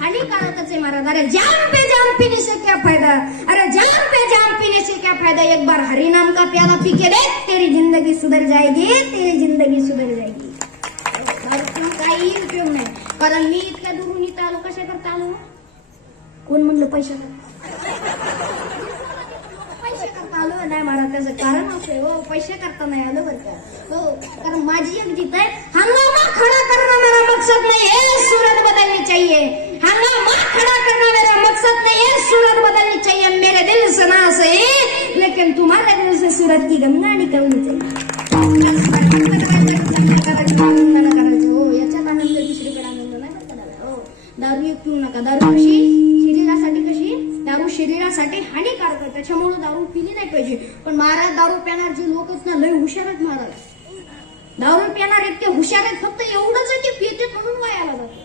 हानिकारक है महाराज। अरे जान पे जान पीने से क्या फायदा, अरे जान पे जान पीने से क्या फायदा, एक बार हरि नाम का प्याला पी के देख, तेरी जिंदगी सुधर जाएगी, तेरी जिंदगी सुधर जाएगी। काही उपयोग नाही, कारण मी इतक्या दूरून इथं आलो कशा करता आलो, कोण म्हणलं पैसे करता आलो नाही महाराज, त्याचं कारण असं हो, पैसे करता नाही आलं बरं का हो, कारण माझी एक जीत आहे, हंगामा खड़ा करना मेरा मकसद नहीं है, सूरत बदलनी चाहिए, हंगामा खड़ा करना मेरा मकसद नहीं है, सूरत बदलनी चाहिए, मेरे दिल से ना सही लेकिन तुम्हारे दिल से सूरत की गंगा निकलनी चाहिए। हो याच्यात आनंद दुसरीकडे आनंद नाही बरं हो। दारू पिऊ नका, दारू कशी शरीरासाठी, कशी दारू शरीरासाठी हानिकारक आहे, त्याच्यामुळे दारू पिली नाही पाहिजे। पण महाराज दारू पिणार जे लोक आहेत ना लय हुशार आहेत महाराज, दारू पिणार इतके हुशार आहेत, फक्त एवढंच की पितात म्हणून वयाला जातो,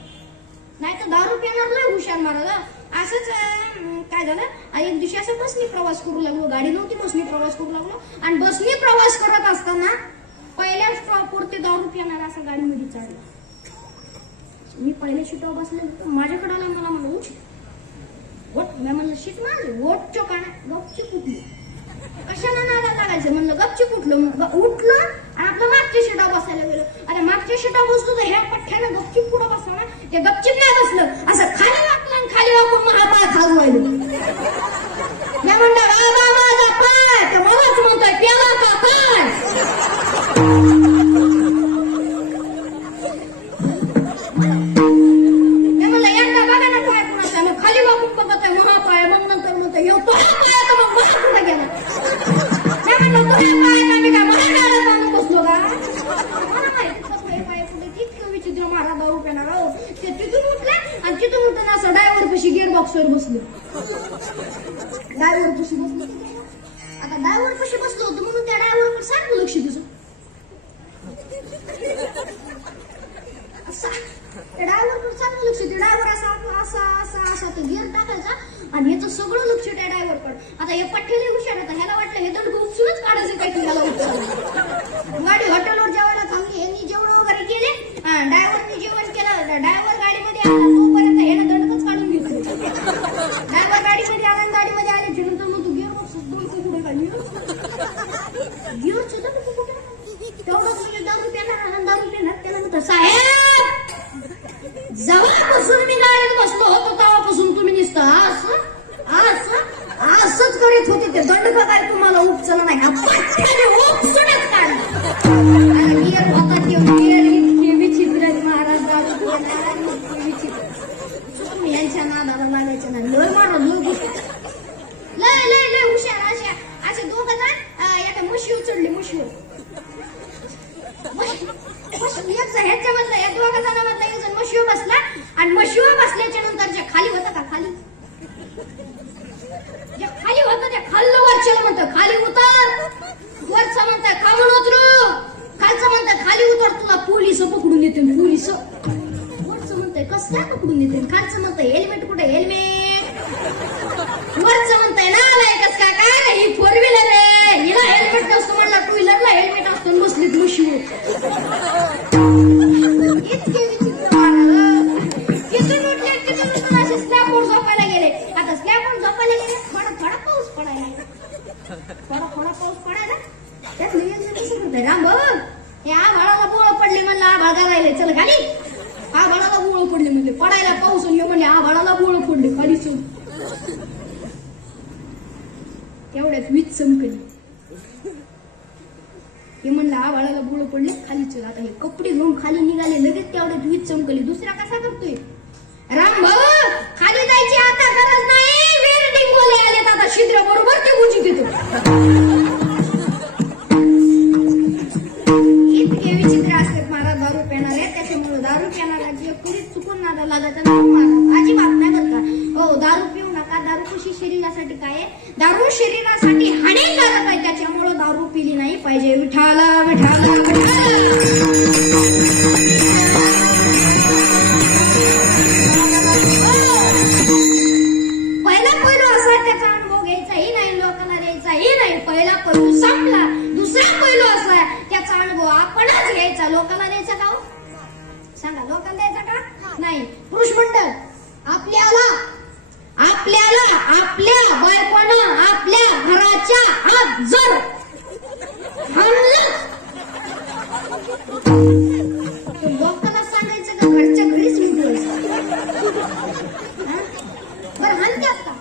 नाही तर दारू पिणार लय हुशार महाराज। असंच काय झालं, एक दिवशी असं बसनी प्रवास करू लागलो, गाडी नव्हती बसनी प्रवास करू लागलो, आणि बसनी प्रवास करत असताना पहिल्या स्टॉपवरती दारू पिणार असं गाडीमध्ये चढला, मी पहिल्या सीटवर बसले, माझ्याकडे आला, मला म्हणलं उठ वोट, मी म्हणलं शीट मारली वोटच्या काना गपचूप उठली, कशाला नाला लागायचं म्हणलं गपचूप उठलं, उठलं आणि आपलं मागच्या सीटावर बसायला गेलो, अरे मागच्या सीटावर बसलो तर ह्या पठ्ठ्यानं गपचूप पुढं बसला ना, ते गपचूप नाही बसलं, असं खाली वाकलं आणि खाली वाकून मला पाय खाजवायला, मी म्हणलं बाबा माझा पाय, तर मलाच म्हणतोय प्याला का पाय, खाली वाकून बघत आहे महापाय, मग नंतर म्हणतो येऊ तो पाय, तर मग मला कुठं गेला, मी म्हणलं तो पाय ना, मी काय मला बांधून बसलो का, मला माहिती पाय कुठे इतकं विचित्र महाराज दारू पिणार हो, ते तिथून उठले आणि तिथून उठून असं ड्रायव्हर पशी गिअर बॉक्सवर बसलो, ड्रायव्हर पशी बसलो, आता ड्रायव्हर पशी बसलो होतो म्हणून त्या ड्रायव्हरवर सारखं लक्ष दिसत, ड्रायव्हरवर सारखं लक्ष, ते ड्रायव्हर असा असा असा असा तो गिअर टाकायचा आणि याचं सगळं लक्ष त्या ड्रायव्हरकडे, आता हे पठ्ठ्याला हुशार होता, ह्याला वाटलं हे दंड उपसूनच काढायचं काय की याला उतर, गाडी हॉटेलवर जेवायला थांबली, यांनी जेवण वगैरे केले, ड्रायव्हरनी जेवण केलं, ड्रायव्हर गाडीमध्ये आला तोपर्यंत ह्यानं दंडच काढून घेतलं, ड्रायव्हर गाडीमध्ये आला, गाडीमध्ये आले नंतर मग तू गिअर बॉक्स कुठे काढली, गिअरचं दंड कुठे, तेवढं म्हणजे दारू पिणार, दारू पिणार, त्यानंतर साहेब जेव्हापासून मी गाडीत बसलो होतो तेव्हापासून तुम्ही नुसतं असंच करीत होते, ते दंड का काय तुम्हाला उपचलं नाही, उपसूनच काढला, गिअर होता ते गिअर इतके विचित्र महाराज, दारू विचित्र, तुम्ही यांच्या नादाला लागायचं नाही, लय महाराज लय लय लय हुशार, असे दोघ जण एका म्हशीवर चढले, म्हशीवर ह्याच्यामधलं या दोघा जणांमधला एक जण म्हशीवर बसला, आणि म्हशीवर बसल्याच्या नंतर जे खाली होतं का, खाली जे खाली होतं ते खाल्लं, वरच्याला म्हणतं खाली उतर, वरचं म्हणतं का म्हणून उतरू, खालचं म्हणतं खाली उतर, तुला पोलिस पकडून येते, पोलिस, वरचं म्हणतंय कसं काय पकडून येते, खालचं म्हणतंय हेल्मेट कुठे, हेल्मेट, वरचं म्हणतंय नालाय कस काय, काय ही फोर व्हीलर आहे, हिला हेल्मेट नसतो म्हणला, टू व्हीलरला हेल्मेट असतो, बसलीत म्हशीवर, इतके विचित्र महाराज, तिथून उठले, तिथून उठून असे स्लॅबवर झोपायला गेले, आता स्लॅबवर झोपायला गेले, थोडा पाऊस पडायला, थोडा पाऊस पडायला, त्यात एक जण कसं म्हणतंय राम भाऊ हे आभाळाला बोळ पडले, म्हणलं आभाळ घालायला चल खाली, आभाळाला बोळ पडले म्हणजे पडायला पाऊस, आणि म्हणले आभाळाला बोळ पडले खाली चल, तेवढ्यात वीज चमकली, हे म्हणलं आभाळाला बोळ पडले खाली चल, आता हे कपडे घेऊन खाली निघाले, लगेच तेवढ्यात वीज चमकली, दुसरा कसा करतोय राम भाऊ खाली जायची आता गरज नाही, वेल्डिंग बोले आले, आता छिद्र बरोबर ते उंची देतो, इतके विचित्र असतात महाराज दारू पिणारे, त्याच्यामुळे दारू पिणारा जे पुढे चुकून नादा लागायचा नाही महाराज, अजिबात नाही बरं का हो, दारू पिऊ नका, दारू कशी शरीरासाठी काय आहे, दारू शरीरासाठी हानिकारक आहे, त्याच्यामुळे दारू पिली नाही पाहिजे, विठाला विठाला पहिला पैलू असा, त्याचा अनुभव घ्यायचाही नाही, लोकांना द्यायचाही नाही, पहिला पैलू संपला, दुसरा पैलू असा त्याचा अनुभव आपणच घ्यायचा, लोकांना द्यायचा का, सांगा लोकांना द्यायचा का नाही, पुरुष मंडळ आपली देवाच्या हात जर हाणलं तर लोकांना सांगायचं का घरच्या घरीच मिटवायचं? बरं हाणत्यात का?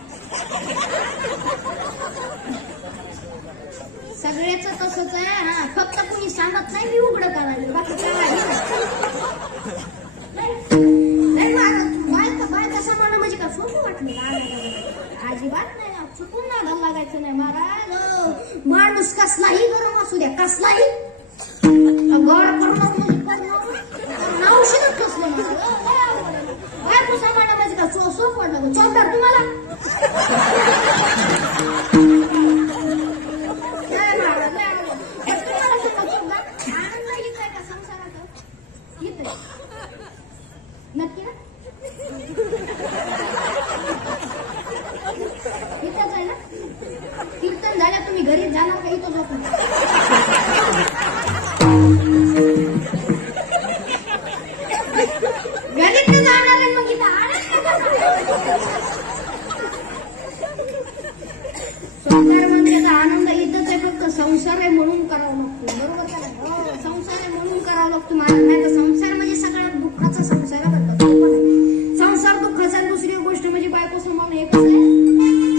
सगळ्याच तसंच आहे. हा, फक्त कुणी सांगत नाही, मी उघडं करायला बाकी बायका सांभाळणं म्हणजे का सोपं वाटलं? अजिबात नाही. चुकून नादाला लागायचं नाही महाराज. माणूस कसलाही गरम असू द्या, कसलाही गड करणं औषधच कसलं महाराज. बायको सांभाळणं म्हणजे का सोपं वाटलं? चौदार तुम्हाला नक्की ना? इथंच आहे ना? कीर्तन झालं तुम्ही घरी जाणार का? इथं झोपून घरीच जाणार आहे मग इथं संसार म्हणजे आनंद इथंच आहे. फक्त संसार आहे म्हणून करावं लागतो. बरोबर का? हो, संसार आहे म्हणून करावं लागतो महाराज. नाही तर संसार म्हणजे सगळ्यात दुःखाचा संसार करतात. संसार दुःखाचा. दुसरी गोष्ट म्हणजे बायको सांभाळणं एकच आहे.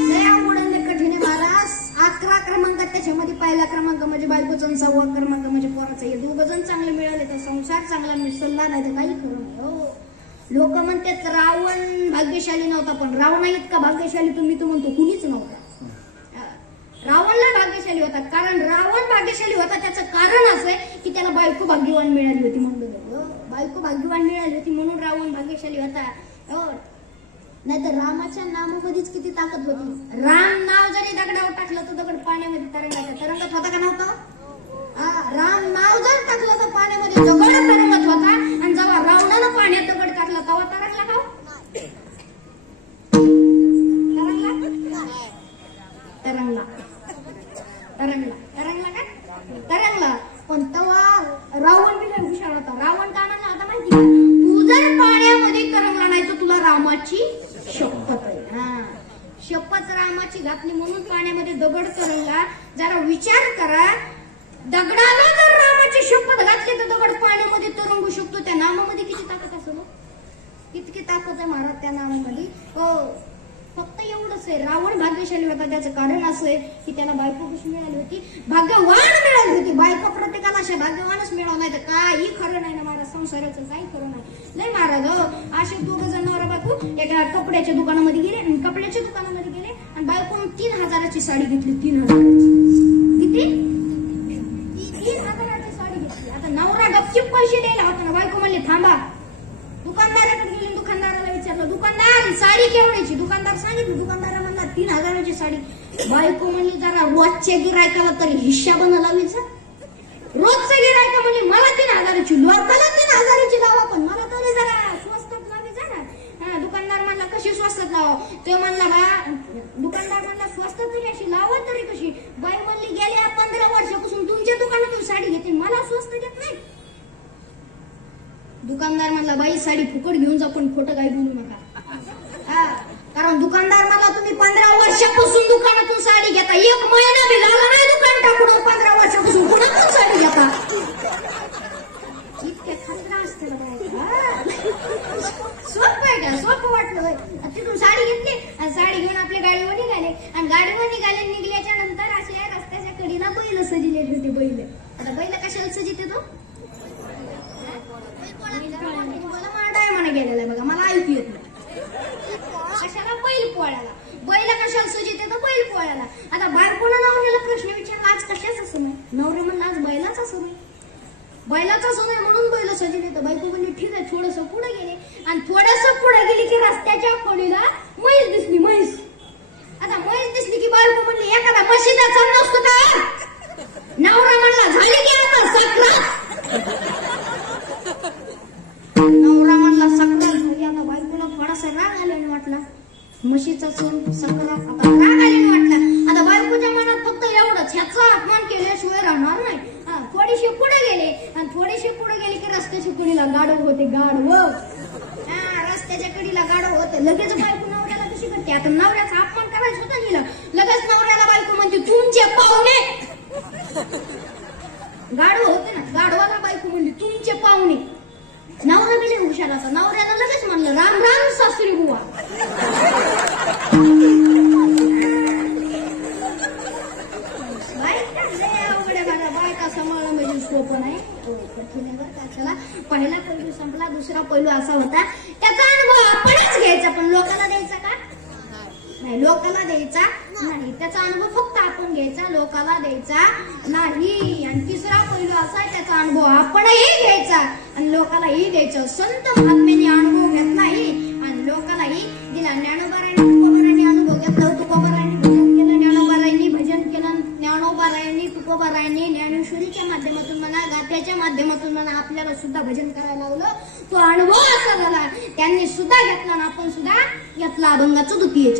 लय अवघड आणि कठीण आहे महाराज. 11 क्रमांकात त्याच्यामध्ये पहिला क्रमांक म्हणजे बायकोचा, 6वा क्रमांक म्हणजे पोराचा. हे दोघं जण चांगले मिळाले तर संसार चांगला मिसळला, नाही तर काही खरं नाही. हो, लोक म्हणतात रावण भाग्यशाली नव्हता, पण रावणा इतका भाग्यशाली तुम्ही तो म्हणतो कुणीच नव्हता. रावणला भाग्यशाली होता. कारण रावण भाग्यशाली होता त्याचं कारण असं आहे की त्याला बायको भाग्यवान मिळाली होती म्हणून. बायको भाग्यवान मिळाली होती म्हणून रावण भाग्यशाली होता. नाहीतर रामाच्या नामामध्येच किती ताकद होती. राम नाव जरी दगडावर टाकलं तर दगड पाण्यामध्ये तरंगत होता का नव्हता? राम नाव जर टाकलं तर पाण्यामध्ये दगड तरंगत होता. आणि जेव्हा रावणानं पाण्यात दगड टाकला तेव्हा तरंगला का? तरंगला का? तरंगला. पण तेव्हा रावण बी लय हुशार होता. रावण का म्हणला होता माहिती का? तू जर पाण्यामध्ये तरंगला नाही तर तुला रामाची शपथ आहे. हा, शपथ रामाची घातली म्हणून पाण्यामध्ये दगड तरंगला. जरा विचार करा, दगडाला जर रामाची शपथ घातली तर दगड पाण्यामध्ये तरंगू शकतो. त्या नामामध्ये किती ताकद असेल? किती ताकद आहे महाराज त्या नामामध्ये. हो, फक्त एवढंच आहे. रावण भाग्यशाली होता त्याचं कारण असं आहे की त्याला बायको कशी मिळाली होती? भाग्यवान मिळाली होती. बायको प्रत्येकाला अशा भाग्यवानच मिळावं, नाही तर काही खरं नाही ना महाराज. संसाराचं काही खरं नाही. नाही महाराज. हो, असे दोघं जण बायको एका कपड्याच्या दुकानामध्ये गेले आणि कपड्याच्या दुकानामध्ये गेले आणि बायकोनं 3000ची साडी घेतली. 3000ची. किती? 3000ची साडी घेतली. आता नवरा गपचूप पैसे द्यायला होता ना. बायको म्हणली थांबा. दुकानदाराकडे गेली, दुकानदाराला विचारलं दुकानदार साडी केवढ्याची? दुकानदार सांगितलं. दुकानदारा म्हणला 3000ची साडी. बायको म्हणली जरा रोजच्या गिरायकाला तरी हिशोबानं लावायचा. रोजचं गिरायका म्हणली मला 3000ची, लोकाला 3000ची लावा, पण मला तरी जरा स्वस्तात लावायचा ना. दुकानदार म्हणला कशी स्वस्तात लावा? ते म्हणला का? दुकानदार म्हणला स्वस्त तरी अशी लावा तरी कशी? बाई म्हणली गेल्या 15 वर्षापासून तुमच्या दुकानातून साडी घेते, मला स्वस्त देत नाही. दुकानदार म्हणला बाई साडी फुकट घेऊन जा, पण खोटं काही बोलू नका. कारण दुकानदार म्हणला तुम्ही 15 वर्षापासून दुकानातून साडी घेता, 1 महिना बी झाला नाही दुकान टाकून, 15 वर्षापासून कुणातून साडी घेता? इतके खतरा असते सोपं आहे का? सोपं वाटलं. तिथून साडी घेतली आणि साडी घेऊन आपल्या गाडीवर निघाले आणि गाडीवर निघाल्याच्या नंतर असे रस्त्याच्या कडीला बैल सजिलेले होते. बैल. आता बैल कशाला सजित येतो? मला मारडाय म्हणा गेलेला आहे बघा, मला ऐकू येत नाही. कशाला? बैल पोळ्याला. बैल कशाला सजित येतो? बैल पोळ्याला. आता बायकोला नवऱ्याला प्रश्न विचारला आज कशाचा समय? नवरे म्हणला आज बैलाचा समय. बैलाचा समय म्हणून बैल सजित येतं. बायको म्हणली ठीक आहे. थोडस पुढे गेले आणि थोडस पुढे गेली की रस्त्याच्या कडीला म्हैस दिसली. म्हैस. आता म्हैस दिसली की बायको म्हणली एखादा म्हशीचा सण नसतो का? नवरा म्हणला झाली की आता सक्रात. नवरा म्हणला सक्रात झाली. आता बायकोला थोडासा राग आल्याने वाटला. म्हशीचा सण सक्रात. आता राग आल्याने वाटला. आता बायकोच्या मनात फक्त एवढंच, ह्याचा अपमान केल्याशिवाय राहणार नाही. थोडीशी पुढे गेले आणि थोडीशी पुढे गेली की रस्त्याच्या कडीला गाढव होते. गाढव. रस्त्याच्या कडीला गाढव होते. लगेच बायको नवऱ्याला कशी करते? आता नवऱ्याचा अपमान करायचं होतं हिला. लगेच नवऱ्याला बायको म्हणते तुमचे पाहुणे. गाढव होते ना, गाढवाला बायको म्हणते तुमचे पाहुणे. नवरा गेले हुशार असा, नवऱ्याला लगेच म्हणलं राम राम सासरी बुवा. बायका सांभाळणं म्हणजे सोपं नाही, कठीण आहे बरं का. चला, पहिला पैलू संपला. दुसरा पैलू असा होता, त्याचा अनुभव आपणच घ्यायचा पण लोकांना द्यायचा का नाही, लोकांना द्यायचा नाही. त्याचा अनुभव फक्त आपण घ्यायचा, लोकांना द्यायचा नाही. आणि तिसरा पैलू असा आहे, त्याचा अनुभव आपणही घ्यायचा आणि लोकांनाही द्यायचं. संत महात्म्याने अनुभव घेतलाही आणि लोकांनाही दिला. ज्ञानोबारायांनी तुकोबारायांनी अनुभव घेतला, तुकोबारायांनी भजन केलं, ज्ञानोबारायांनी भजन केलं, ज्ञानोबारायांनी तुकोबारायांनी ज्ञानेश्वरीच्या माध्यमातून म्हणा, गाथ्याच्या माध्यमातून म्हणा आपल्याला सुद्धा भजन करायला लावलं. तो अनुभव असा झाला, त्यांनी सुद्धा घेतला आणि आपण सुद्धा घेतला. अभंगाचं द्वितीयच.